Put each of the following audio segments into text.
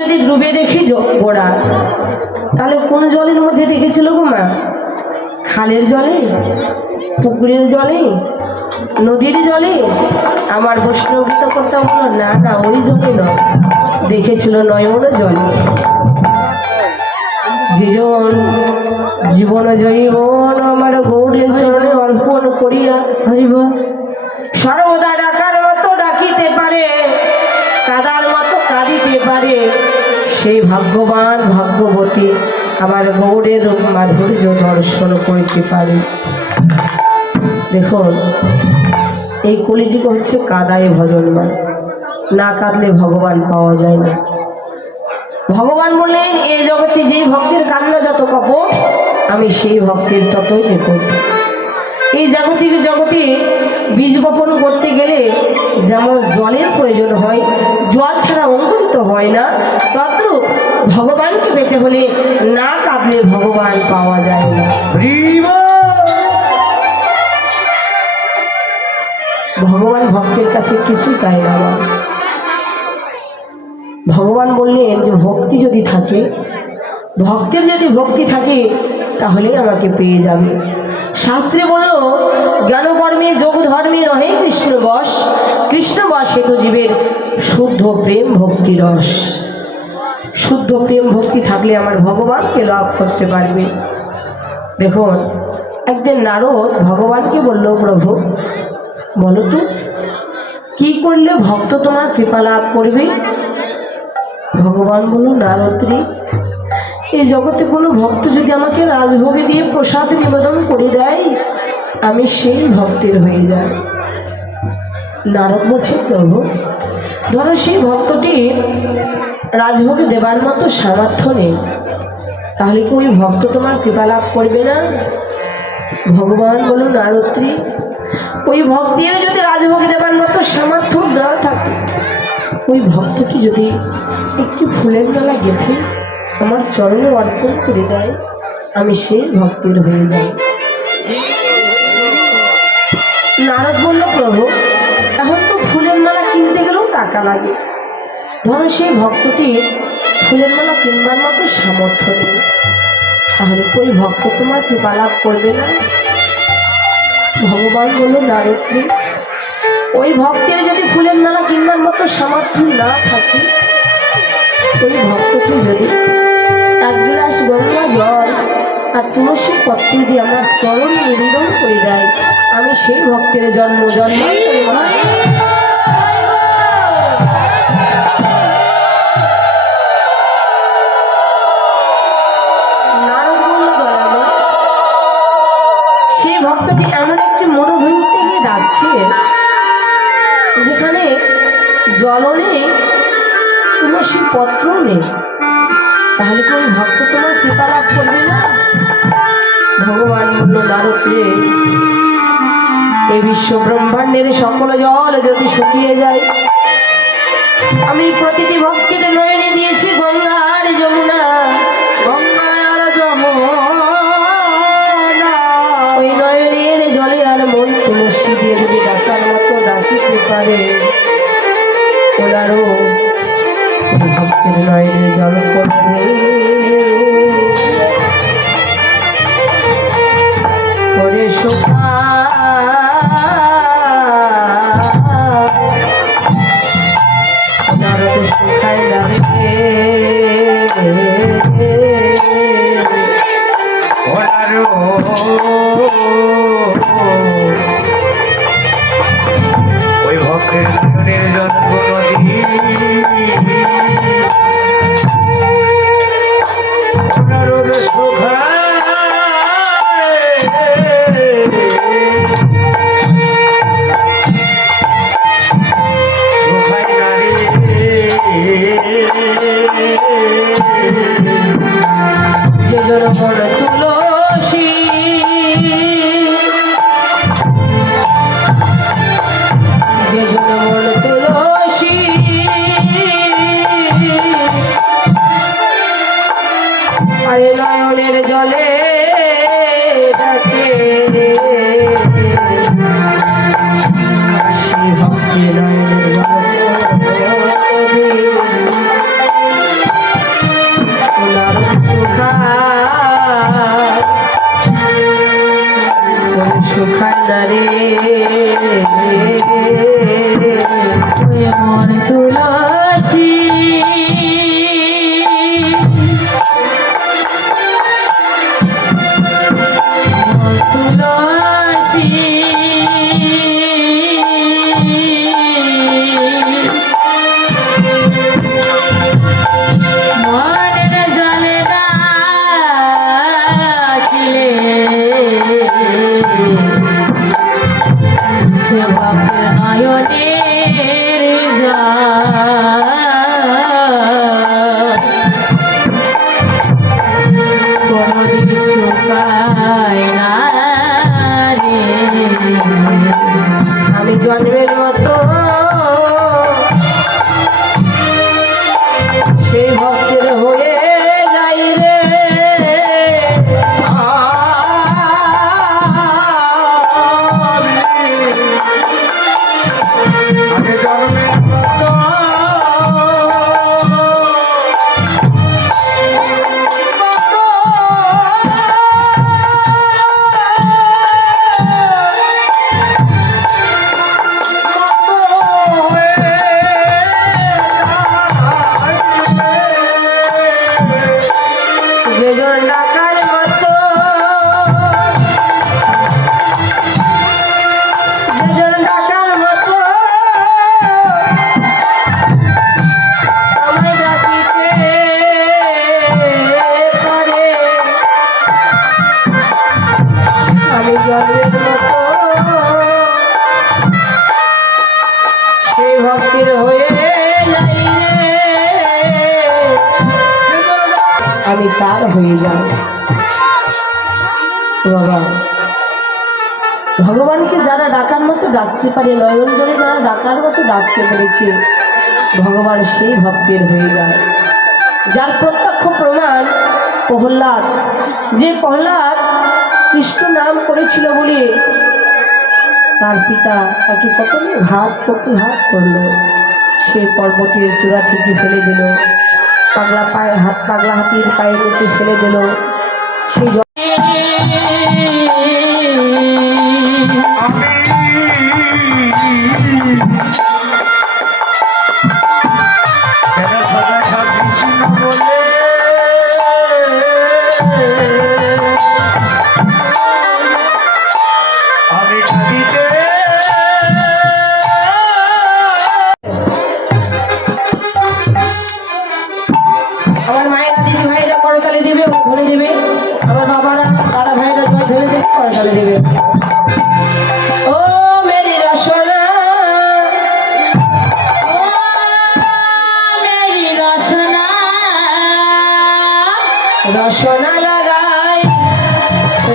যদি ডুবে দেখি গোড়া, তাহলে কোন জলের মধ্যে দেখেছিল গো মা? খালের জলে, পুকুরের জলে, নদীর জলে? আমার বৈষ্ণবীত করতে বলল না না, ওই জলে নয়, দেখেছিল নয়ন জলে। যেজন জীবন জৈবন আমার গৌরের চরণে অর্পণ করিয়া হইব, সর্বদা ডাকার মতো ডাকিতে পারে, কাদার মতো কাঁদিতে পারে, সেই ভাগ্যবান ভাগ্যবতী আমার গৌরের মাধুর্য দর্শন করিতে পারে। দেখুন, এই কলিযুগ হচ্ছে কাদায় ভজনমান, না কাঁদলে ভগবান পাওয়া যায় না। ভগবান বললেন, এই জগতে যে ভক্তের কান্না যত কপট, আমি সেই ভক্তের ততই নিকট। এই জাগতিক জগতে বীজ বপন করতে গেলে যেমন জলের প্রয়োজন হয়, জল ছাড়া অঙ্কুরিত হয় না, তদ্রূপ ভগবানকে পেতে হলে না কাঁদলে ভগবান পাওয়া যায় না। ভগবান ভক্তের কাছে কিছু চায় না। ভগবান বললেন যে ভক্তি যদি থাকে, ভক্তের যদি ভক্তি থাকে তাহলে আমাকে পেয়ে যাবে। শাস্ত্রে বলল, জ্ঞানকর্মে যোগ ধর্মে নহে কৃষ্ণ বশ, কৃষ্ণ বশ হেতু জীবের শুদ্ধ প্রেম ভক্তি রস। শুদ্ধ প্রেম ভক্তি থাকলে আমার ভগবানকে লাভ করতে পারবে। দেখুন, একদিন নারদ ভগবানকে বলল, প্রভু বলো তো কি করলে ভক্ত তোমার কৃপা লাভ করবে? ভগবান বলল, নারদরে, এই জগতে কোনো ভক্ত যদি আমাকে রাজভোগে দিয়ে প্রসাদ নিবেদন করে দেয়, আমি সেই ভক্তের হয়ে যাই। নারদ বলছে, প্রভু ধরো সেই ভক্তটির রাজভোগে দেবার মতো সামর্থ্য নেই, তাহলে কি ওই ভক্ত তোমার কৃপা লাভ করবে না? ভগবান বলল, নারদরে, ওই ভক্তের যদি রাজভোগে দেবার মতো সামর্থ্য না থাকে, ওই ভক্তটি যদি একটি ফুলের মালা গেঁথে আমার চরণে অর্পণ করে দেয়, আমি সেই ভক্তের হয়ে যাই। নারদ বলল, প্রভু এখন তো ফুলের মালা কিনতে গেলেও টাকা লাগে, ধরো সেই ভক্তটির ফুলের মালা কিনবার মতো সামর্থ্য নেই, তাহলে ওই ভক্ত তোমার কৃপা লাভ করবে না? ভগবান বলল, নারদরে, ওই ভক্তের যদি ফুলের মালা কিনবার মতো সামর্থ্য না থাকে, ওই ভক্তটি যদি এক গ্লাস গঙ্গা জল আর তুলসী পত্র দিয়ে আমার চরণ নিবেদন করে দেয়, আমি সেই ভক্তের জন্ম জন্মান্তরে সেই ভক্তটি এমন একটি মরুভূমিতে গিয়ে যাচ্ছে যেখানে জলও নেই, তুলসী পত্র নেই, তাহলে কি ওই ভক্ত তোমার কৃপা লাভ করবে না? ভগবান বলল, নারদরে, এই বিশ্ব ব্রহ্মাণ্ডের সকল জল যদি শুকিয়ে যায়, আমি প্রতিটি ভক্তের নয়নে দিয়েছি গঙ্গা আর যমুনা, ওই নয়নের জলে আর মন তুলসী দিয়ে যদি ডাকার মতো ডাকিতে পারে, ওনারও ভক্তের নয়নে জল করতে করে শোভা নারদ শুকায় লাগে ওই ভক্তের নয়নের জন্ম নদী নারদ শুকায় নারী যে জনপদ তুলসী যে জনপদ তুলসী আরে নয়নের জলে ডাকে সেই ভক্তি নয়নের জলে আমি তার হয়ে যাব। বাবা, ভগবানকে যারা ডাকার মতো ডাকতে পারে, নয়ন জলে যারা ডাকার মতো ডাকতে পেরেছে, ভগবান সেই ভক্তের হয়ে যায়। যার প্রত্যক্ষ প্রমাণ প্রহ্লাদ, যে প্রহ্লাদ কৃষ্ণ নাম করেছিল বলে তার পিতা তাকে কত ঘাত করলো। সে পর্বতের চূড়া থেকে ফেলে দিল, পাগলা হাতির পায়ের নিচে ফেলে দিল। সেই আমার মায়েরা দিদি ভাইরা করতালে দেবে, ধরে দেবে। আমার বাবারা দাদা ভাইরা জয় ধরে দেবে, করতালে দেবে। ও মেরি রসনা, ও মেরি রসনা, রসনা লাগাই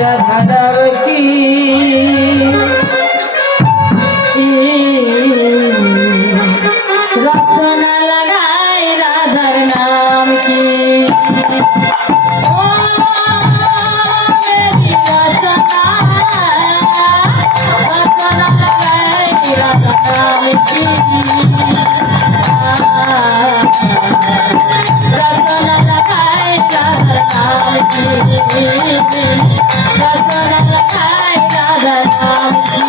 রাধা নাম কি, রসনা লাগাই রাধার নাম কি। ও মেরি রসনা, রসনা লাগাই রাধা নাম কি, রসনা লাগাই রাধার নাম কি, রসনা লাগাই রাধার নাম কি।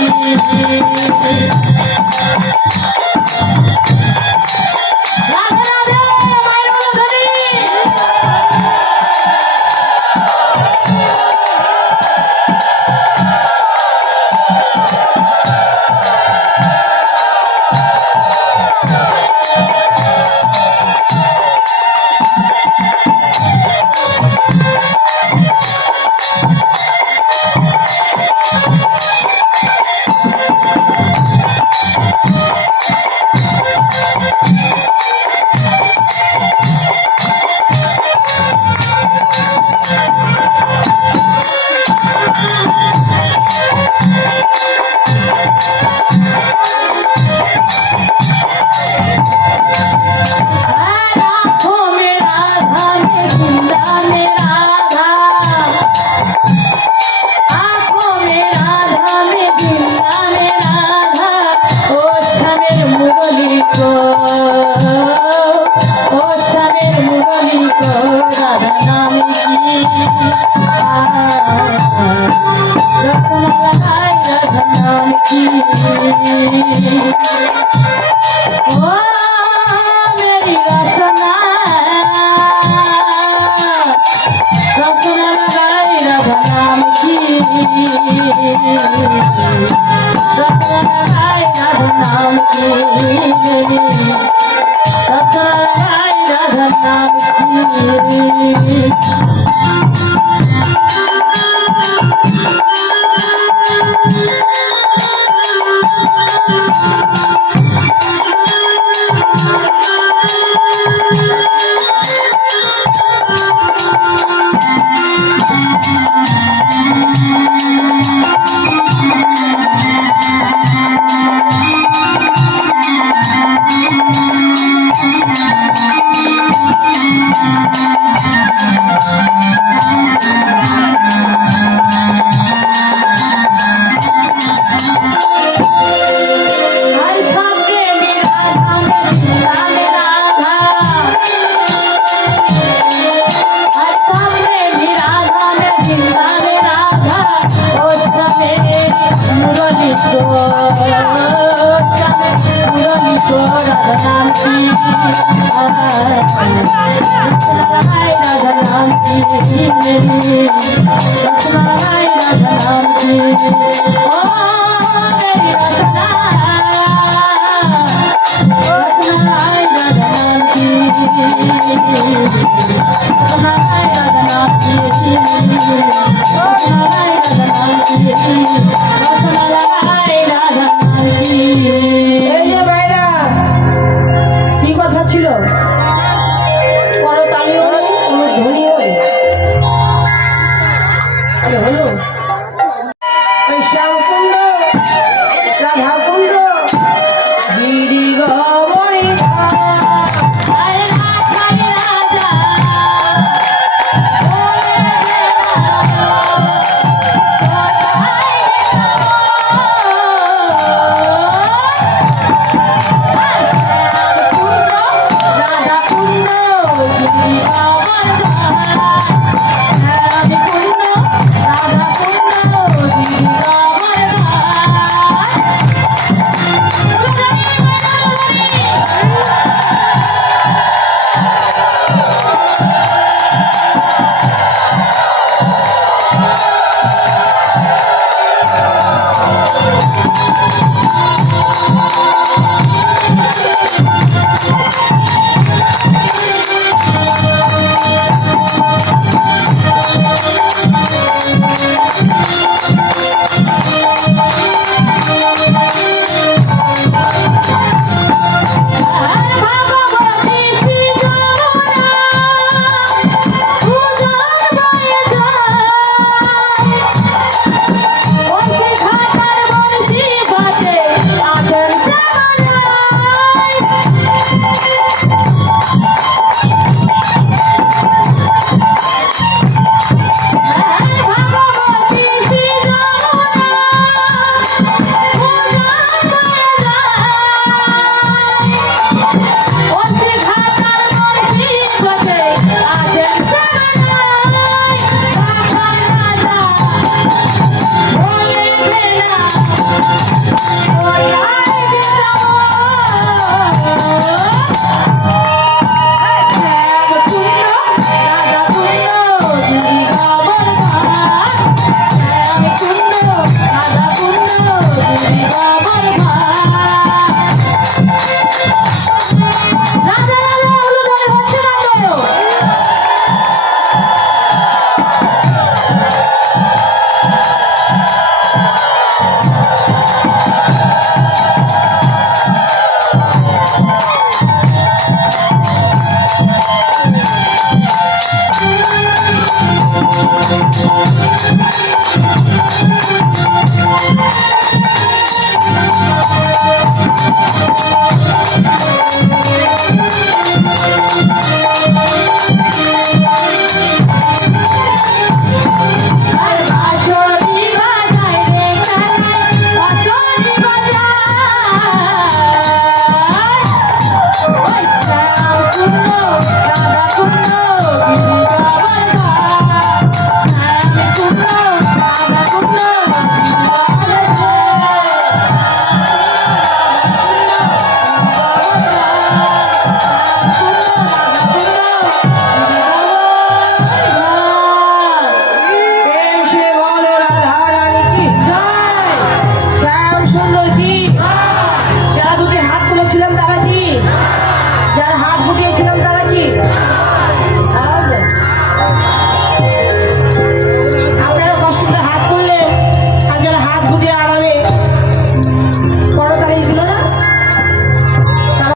Oh,